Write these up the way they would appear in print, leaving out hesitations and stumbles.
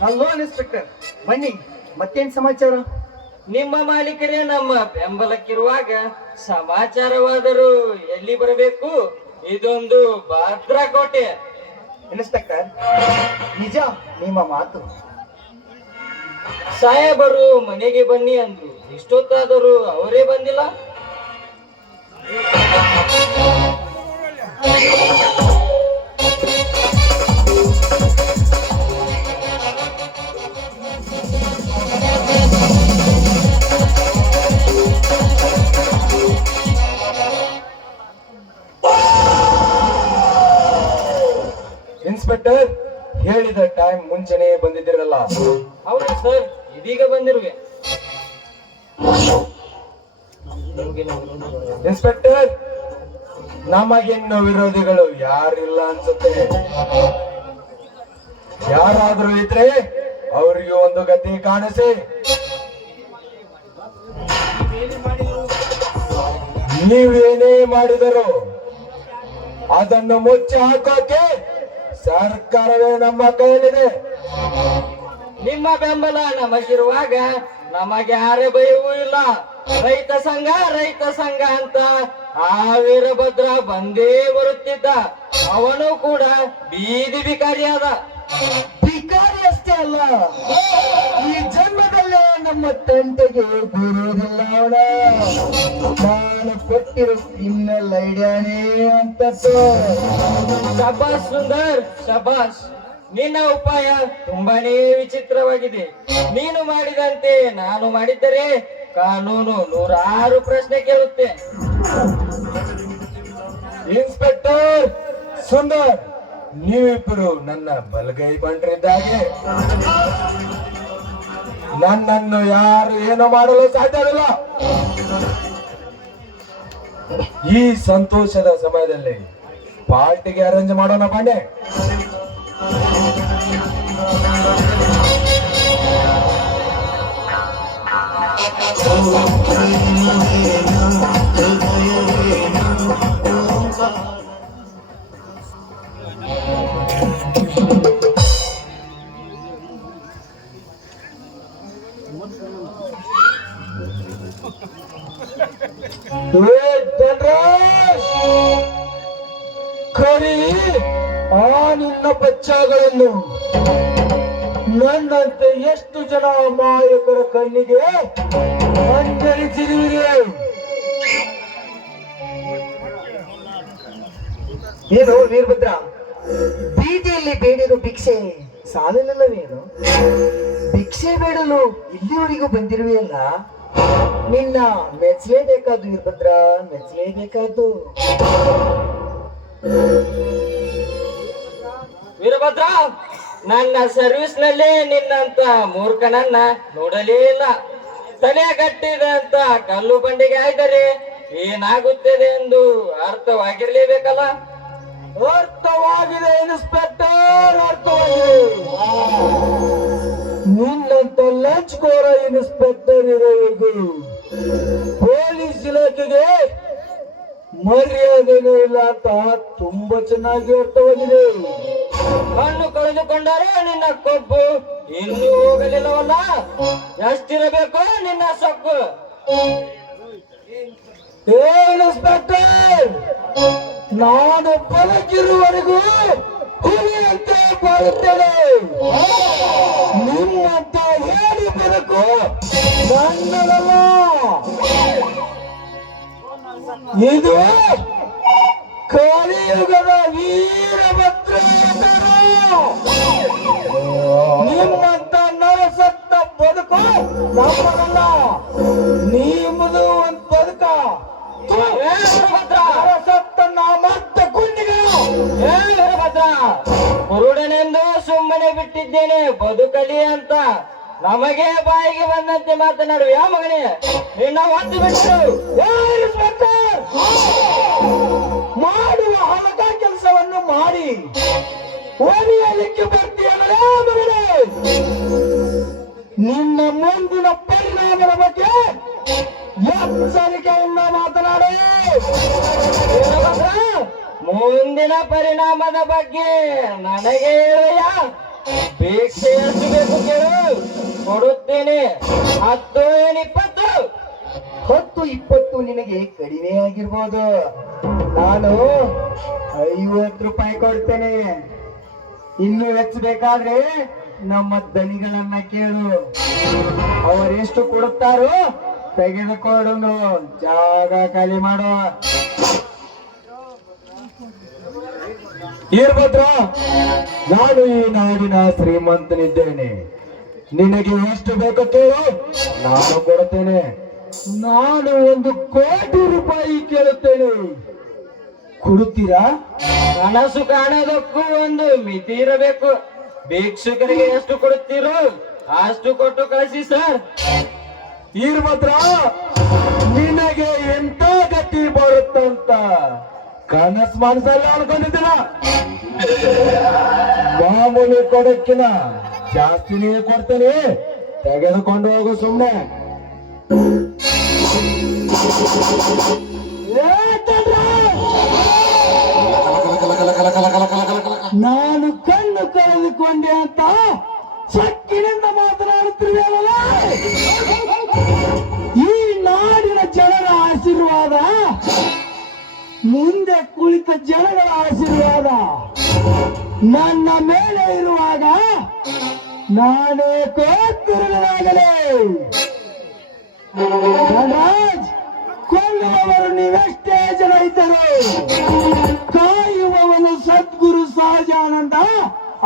Hello inspector, ಬನ್ನಿ. ಮತ್ತೇನ್ ಸಮಾಚಾರ? ನಿಮ್ಮ ಮಾಲೀಕರೇ ನಮ್ಮ ಬೆಂಬಲಕ್ಕಿರುವಾಗ ಸಮಾಚಾರವಾದರೂ ಎಲ್ಲಿ ಬರಬೇಕು? ಇದೊಂದು ಭದ್ರಕೋಟೆ. ಇನ್ಸ್ಪೆಕ್ಟರ್, ನಿಜ ನಿಮ್ಮ ಮಾತು. ಸಾಹೇಬರು ಮನೆಗೆ ಬನ್ನಿ ಅಂದ್ರು, ಇಷ್ಟೊತ್ತಾದರೂ ಅವರೇ ಬಂದಿಲ್ಲ. ಇನ್ಸ್ಪೆಕ್ಟರ್, ಹೇಳಿದ ಟೈಮ್ ಮುಂಚೆನೆ ಬಂದಿದ್ದೀರಲ್ಲ? ಹೌದು ಸರ್, ಇದೀಗ ಬಂದಿರುವೆ. ಇನ್ಸ್ಪೆಕ್ಟರ್, ನಮಗಿನ್ನು ವಿರೋಧಿಗಳು ಯಾರಿಲ್ಲ ಅನ್ಸುತ್ತೆ. ಯಾರಾದ್ರೂ ಇದ್ರೆ ಅವರಿಗೆ ಒಂದು ಗತಿ ಕಾಣಿಸಿ. ನೀವೇನೇ ಮಾಡಿದರು ಅದನ್ನು ಮುಚ್ಚಿ ಹಾಕೋಕೆ ಸರ್ಕಾರವೇ ನಮ್ಮ ಕೈಯಲ್ಲಿದೆ. ನಿಮ್ಮ ಬೆಂಬಲ ನಮಗಿರುವಾಗ ನಮಗೆ ಯಾರೇ ಭಯವೂ ಇಲ್ಲ. ರೈತ ಸಂಘ ಅಂತ ಆ ವೀರಭದ್ರ ಬಂದೇ ಬರುತ್ತಿದ್ದ. ಅವನು ಕೂಡ ಬೀದಿ ಬಿಕಾರಿಯಾದ. ಭಿಕಾರಿ ಅಷ್ಟೇ ಅಲ್ಲ, ಈ ಜನ್ಮದಲ್ಲೇ ನಮ್ಮ ತಂಟೆಗೆ ಬರುವುದಿಲ್ಲ. ಅವನ ನಾನು ಕೊಟ್ಟಿರೋ ಕ್ರಿಮಿನಲ್ ಐಡಿಯಾನೇ ಅಂತದ್ದು. ಶಬಾಸ್ ಸುಂದರ್, ಶಬಾಸ್. ನಿನ್ನ ಉಪಾಯ ತುಂಬಾನೇ ವಿಚಿತ್ರವಾಗಿದೆ. ನೀನು ಮಾಡಿದಂತೆ ನಾನು ಮಾಡಿದ್ದರೆ ಕಾನೂನು 106 ಪ್ರಶ್ನೆ ಕೇಳುತ್ತೆ. ಇನ್ಸ್ಪೆಕ್ಟರ್ ಸುಂದರ್, ನೀವಿಬ್ಬರು ನನ್ನ ಬಲಗೈ ಬಂಡ್ರಿದ್ದಾಗೆ. ನನ್ನನ್ನು ಯಾರು ಏನು ಮಾಡಲು ಸಾಧ್ಯವಿಲ್ಲ. ಈ ಸಂತೋಷದ ಸಮಯದಲ್ಲಿ ಪಾರ್ಟಿಗೆ ಅರೇಂಜ್ ಮಾಡೋಣ ಬನ್ನಿ. ಕರಿ ಆ ನಿನ್ನ ಬಚ್ಚಾಗಳನ್ನು. ನನ್ನಂತೆ ಎಷ್ಟು ಜನ ಅಮಾಯಕರ ಕಣ್ಣಿಗೆ ಅಂಜರಿಸಿರುವಿರಿ. ಏನು ವೀರಭದ್ರ, ಬೀದಿಯಲ್ಲಿ ಬೇಡಿರೋ ಭಿಕ್ಷೆ ಸಾಲಲಿಲ್ಲವೇನು? ಭಿಕ್ಷೆ ಬೇಡಲು ಇಲ್ಲಿವರೆಗೂ ಬಂದಿರುವೆಯಲ್ಲ, ನಿನ್ನ ಮೆಚ್ಚಲೇಬೇಕಾದ್ದು ವೀರಭದ್ರ, ಮೆಚ್ಚಲೇಬೇಕಾದ್ದು. ವೀರಭದ್ರ, ನನ್ನ ಸರ್ವಿಸ್ ನಲ್ಲಿ ನಿನ್ನಂತ ಮೂರ್ಖನನ್ನ ನೋಡಲೇ ಇಲ್ಲ. ತಲೆ ಗಟ್ಟಿದಂತ ಕಲ್ಲು ಬಂಡೆಗೆ ಆಯ್ದರೆ ಏನಾಗುತ್ತದೆ ಎಂದು ಅರ್ಥವಾಗಿರ್ಲೇಬೇಕಲ್ಲ. ಅರ್ಥವಾಗಿದೆ ಇನ್ಸ್ಪೆಕ್ಟರ್, ಅರ್ಥವಾಗಿದೆ. ನಿನ್ನಂತ ಲಂಚ್ಕೋರ ಇನ್ಸ್ಪೆಕ್ಟರ್ ಇರೋವರೆಗೂ ಪೊಲೀಸ್ ಇಲಾಖೆಗೆ ಮರ್ಯಾದೆನೂ ಇಲ್ಲ ಅಂತ ತುಂಬಾ ಚೆನ್ನಾಗಿ ಅರ್ಥವಾಗಿದೆ. ಹಣ್ಣು ಕಳೆದುಕೊಂಡರೆ ನಿನ್ನ ಕೊಬ್ಬು ಇನ್ನೂ ಹೋಗಲಿಲ್ಲವಲ್ಲ. ಎಷ್ಟಿರಬೇಕು ನಿನ್ನ ಸೊಕ್ಕು? ಇನ್ಸ್ಪೆಕ್ಟರ್, ನಾನು ಬದುಕಿರುವವರೆಗೂ ಹುಲಿಯಂತೆ ಬಾಳುತ್ತೇನೆ. ನಿಮ್ಮಂತ ಹೇಳಿ ಬದುಕು ನನ್ನದಲ್ಲ. ಇದು ಕಲಿಯುಗದ ವೀರಭದ್ರ. ನಿಮ್ಮಂತ ನರಸತ್ತ ಬದುಕು ನಮ್ಮದಲ್ಲ. ನಿಮ್ಮದು ಒಂದು ಬದುಕ. ನರಸತ್ತ ಮತ್ತೆ ಕುಂಡಿಗಳು. ಕುರುಡನೆಂದು ಸುಮ್ಮನೆ ಬಿಟ್ಟಿದ್ದೇನೆ ಬದುಕಲಿ ಅಂತ. ನಮಗೆ ಬಾಯಿಗೆ ಬಂದಂತೆ ಮಾತನಾಡು ಯಾವ ಮಗನೇ, ನಿನ್ನ ಒತ್ತು ಬಿಟ್ಟು ಮಾಡುವ ಹಲಕ ಕೆಲಸವನ್ನು ಮಾಡಿ ಓದಿಯಲಿಕ್ಕೆ ಬರ್ತೀಯಲ್ಲ ಮಗನೇ. ನಿನ್ನ ಮುಂದಿನ ಪರಿಣಾಮದ ಬಗ್ಗೆ ಎಚ್ಚರಿಕೆಯಿಂದ ಮಾತನಾಡಿ. ವೀರಭದ್ರ, ಮುಂದಿನ ಪರಿಣಾಮದ ಬಗ್ಗೆ ನನಗೆ ಹೇಳಯ್ಯ. ಭಿಕ್ಷೆ ಎಷ್ಟು ಬೇಕು ಕೇಳು, ಕೊಡುತ್ತೇನೆ. 10 ಏನು 20? 10-20 ನಿನಗೆ ಕಡಿಮೆ ಆಗಿರ್ಬೋದು. ನಾನು 50 ರೂಪಾಯಿ ಕೊಡ್ತೇನೆ. ಇನ್ನು ಹೆಚ್ಚಬೇಕಾದ್ರೆ ನಮ್ಮ ದನಿಗಳನ್ನ ಕೇಳು, ಅವರೆಷ್ಟು ಕೊಡುತ್ತಾರೋ ತೆಗೆದುಕೊಡೋನು. ಜಾಗ ಖಾಲಿ ಮಾಡು. ವೀರಭದ್ರ, ನಾನು ಈ ನಾಡಿನ ಶ್ರೀಮಂತನಿದ್ದೇನೆ. ನಿನಗೆ ಎಷ್ಟು ಬೇಕು ಕೇಳು, ನಾನು ಕೊಡುತ್ತೇನೆ. ನಾನು 1 ಕೋಟಿ ರೂಪಾಯಿ ಕೇಳುತ್ತೇನೆ. ಕೊಡುತ್ತೀರಾ? ಕನಸು ಕಾಣೋದಕ್ಕೂ ಒಂದು ಮಿತಿ ಇರಬೇಕು. ಭಿಕ್ಷುಕರಿಗೆ ಎಷ್ಟು ಕೊಡುತ್ತೀರೋ ಅಷ್ಟು ಕೊಟ್ಟು ಕಳಿಸಿ ಸರ್. ವೀರಭದ್ರ, ನಿನಗೆ ಎಂತ ಗತಿ ಬರುತ್ತಂತ ಕನಸು ಮನಸ್ಸಲ್ಲ ಅನ್ಕೊಂಡಿದ್ದೀರ. ಮಾಮೂಲಿ ಕೊಡಕ್ಕಿನ ಜಾಸ್ತಿನೇ ಕೊಡ್ತೇನೆ, ತೆಗೆದುಕೊಂಡು ಹೋಗು ಸುಮ್ಮನೆ. ನಾನು ಕಣ್ಣು ಕಳೆದುಕೊಂಡೆ ಅಂತ ಚಕ್ಕಿನಿಂದ ಮಾತನಾಡುತ್ತಿರುವೆಯಲ್ಲ. ಈ ನಾಡಿನ ಜನರ ಆಶೀರ್ವಾದ, ಮುಂದೆ ಕುಳಿತ ಜನಗಳ ಆಶೀರ್ವಾದ ನನ್ನ ಮೇಲೆ ಇರುವಾಗ ನಾನೇ ಕೋತಿರುವಾಗಲೇ ಧನರಾಜ್, ಕೊಲ್ಲುವವರು ನೀವೆಷ್ಟೇ ಜನ ಇದ್ದರು, ಕಾಯುವವನು ಸದ್ಗುರು ಸಹಜಾನಂದ,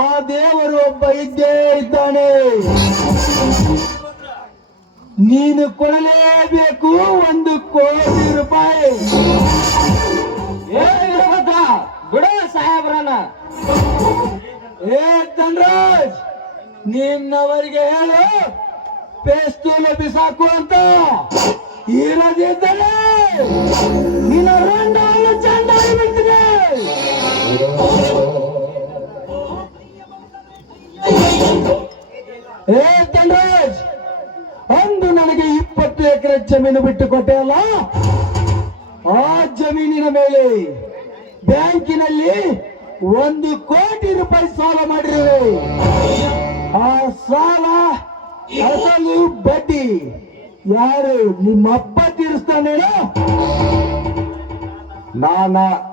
ಆ ದೇವರು ಒಬ್ಬ ಇದ್ದೇ ಇದ್ದಾನೆ. ನೀನು ಕೊಡಲೇಬೇಕು 1 ಕೋಟಿ ರೂಪಾಯಿ. ಏ ವೀರಭದ್ರ, ಬಿಡು ಸಾಹೇಬ್ರನ. ಏ ಧನರಾಜ್, ನಿನ್ನವರಿಗೆ ಹೇಳು ಪೇಸ್ತೂಲ ಬಿಸಾಕು ಅಂತ. ಇರದಿದ್ದರೆ ನಿನ್ನ ರಂಡವನ್ನು ಚಂದಾಗಿ ಬಿಡ್ತೀನಿ. ಏ ಧನರಾಜ್, ಅಂದು ನನಗೆ 20 ಎಕರೆ ಜಮೀನು ಬಿಟ್ಟು ಕೊಟ್ಟೆ ಅಲ್ಲ, ಆ ಜಮೀನಿನ ಮೇಲೆ ಬ್ಯಾಂಕಿನಲ್ಲಿ 1 ಕೋಟಿ ರೂಪಾಯಿ ಸಾಲ ಮಾಡಿರುವೆ. ಆ ಸಾಲ ಅಸಲು ಬಡ್ಡಿ ಯಾರು ನಿಮ್ಮಪ್ಪ ತೀರಿಸ್ತಾನೇನೋ?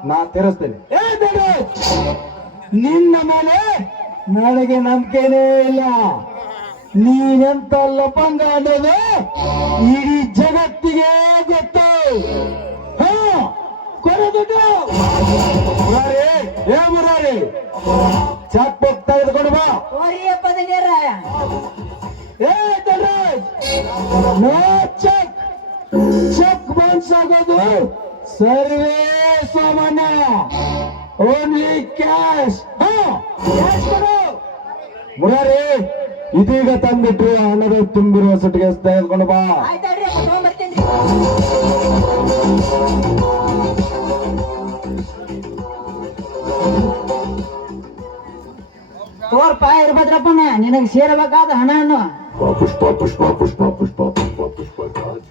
ನಾ ತೀರಿಸ್ತೇನೆ. ಏ ಧನರಾಜ್, ನಿನ್ನ ಮೇಲೆ ನನಗೆ ನಂಬಿಕೆನೇ ಇಲ್ಲ. ನೀನೆಂತ ಲಪಂಗ ಅನ್ನೋದು ಇಡೀ ಜಗತ್ತಿಗೆ ಗೊತ್ತು. ಹಾ, ಕೊಡೋದು ಮುರಾರಿ, ಏ ಮುರಾರಿ, ಚೆಕ್ ಬುಕ್ ತೆಗೆದುಕೊಂಡು ಬಾ. ಏ Dhanraj, no check. Check bounce ಆಗೋದು ಸರ್ವೇ ಸಾಮಾನ್ಯ. Only cash. ಕ್ಯಾಶ್ ಕೊಡು. ಮುರಾರಿ, ಇದೀಗ ತಂದ್ಬಿಟ್ಟು ಹಣದ ತುಂಬಿರುವ ಸುಟ್ಟಿಗೆ ತೆಗೆದುಕೊಂಡು ಬಾ. ತೋರ್ಪ ಇರ್ಭದ್ರಪ್ಪನ, ನಿನಗೆ ಸೇರಬೇಕಾದ ಹಣವನ್ನು. ಪುಷ್ಪ ಪುಷ್ಪ ಪುಷ್ಪ ಪುಷ್ಪ ಪುಷ್ಪ ಪುಷ್ಪ ರಾಜ್.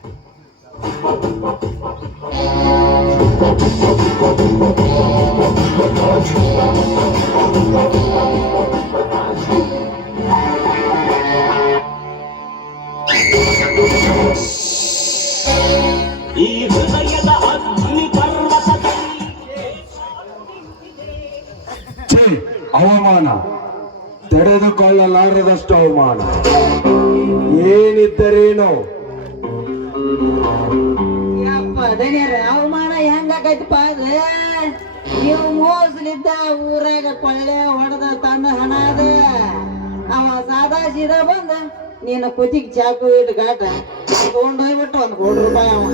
ಈ ಹೃದಯದ ಅಗ್ನಿ ಪರ್ವತದಲ್ಲಿ ಅವಮಾನ, ತಡೆದುಕೊಳ್ಳಲಾರದಷ್ಟು ಅವಮಾನ. ಏನಿದ್ದರೇನು? ಯಪ್ಪ ದನಿಯರ ಅವಮಾನ ಹೆಂಗಾಕೈತಪ್ಪ ಅದ? ನೀವು ಮೋಸಲಿದ್ದ ಊರಾಗ ಕೊಳ್ಳೆ ಹೊಡೆದ ತಂದ ಹಣ ಅದ. ಅವ ಸಾದಾ ಸೀದಾ ಬಂದ ನೀನು ಕುತ್ತಿಗೆ ಚಾಕು ಇಟ್ಟು ಗಾಟ ತಗೊಂಡು ಹೋಗ್ಬಿಟ್ಟು 1 ಕೋಟಿ ರೂಪಾಯಿ ಅವ.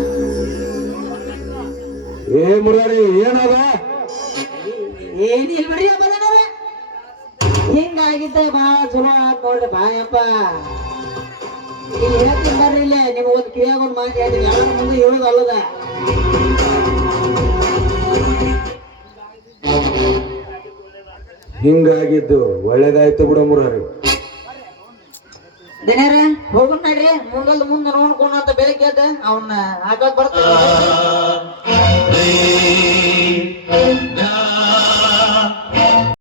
ಏ ಮುರಾರಿ, ಏನದ? ಏನಿಲ್ಲ ಬಿಡ್ರಿ ಬದನವ. ಹಿಂಗಾಗಿದ್ದ ಭಾಳ ಚಲೋ ಆತ್ ನೋಡ್ರಿ ಬಾಯಪ್ಪ. ಇಲ್ಲಿ ಹೇಳ್ತೀನಿ ಬರ್ರಿ, ಇಲ್ಲೇ ನಿಮ್ಗೆ ಒಂದು ಕಿವಿಯಾಗ ಒಂದು ಮಾತು ಹೇಳ್ತೀನಿ, ಯಾರ ಮುಂದೆ ಹೇಳೋದು ಅಲ್ಲದ. ಹಿಂಗಾಗಿದ್ದು ಒಳ್ಳೇದಾಯ್ತು ಬಿಡ ಮುರಾರಿ. ದಿನಾರ ಹೋಗೋಣ ನಡ್ರಿ ಮುಂದೆ ನೋಡ್ಕೊಂಡಂತ ಬೆಳಿಗ್ಗೆ ಅವನ್ನ ಹಾಕೋದ್ ಬರ್ತಾರೆ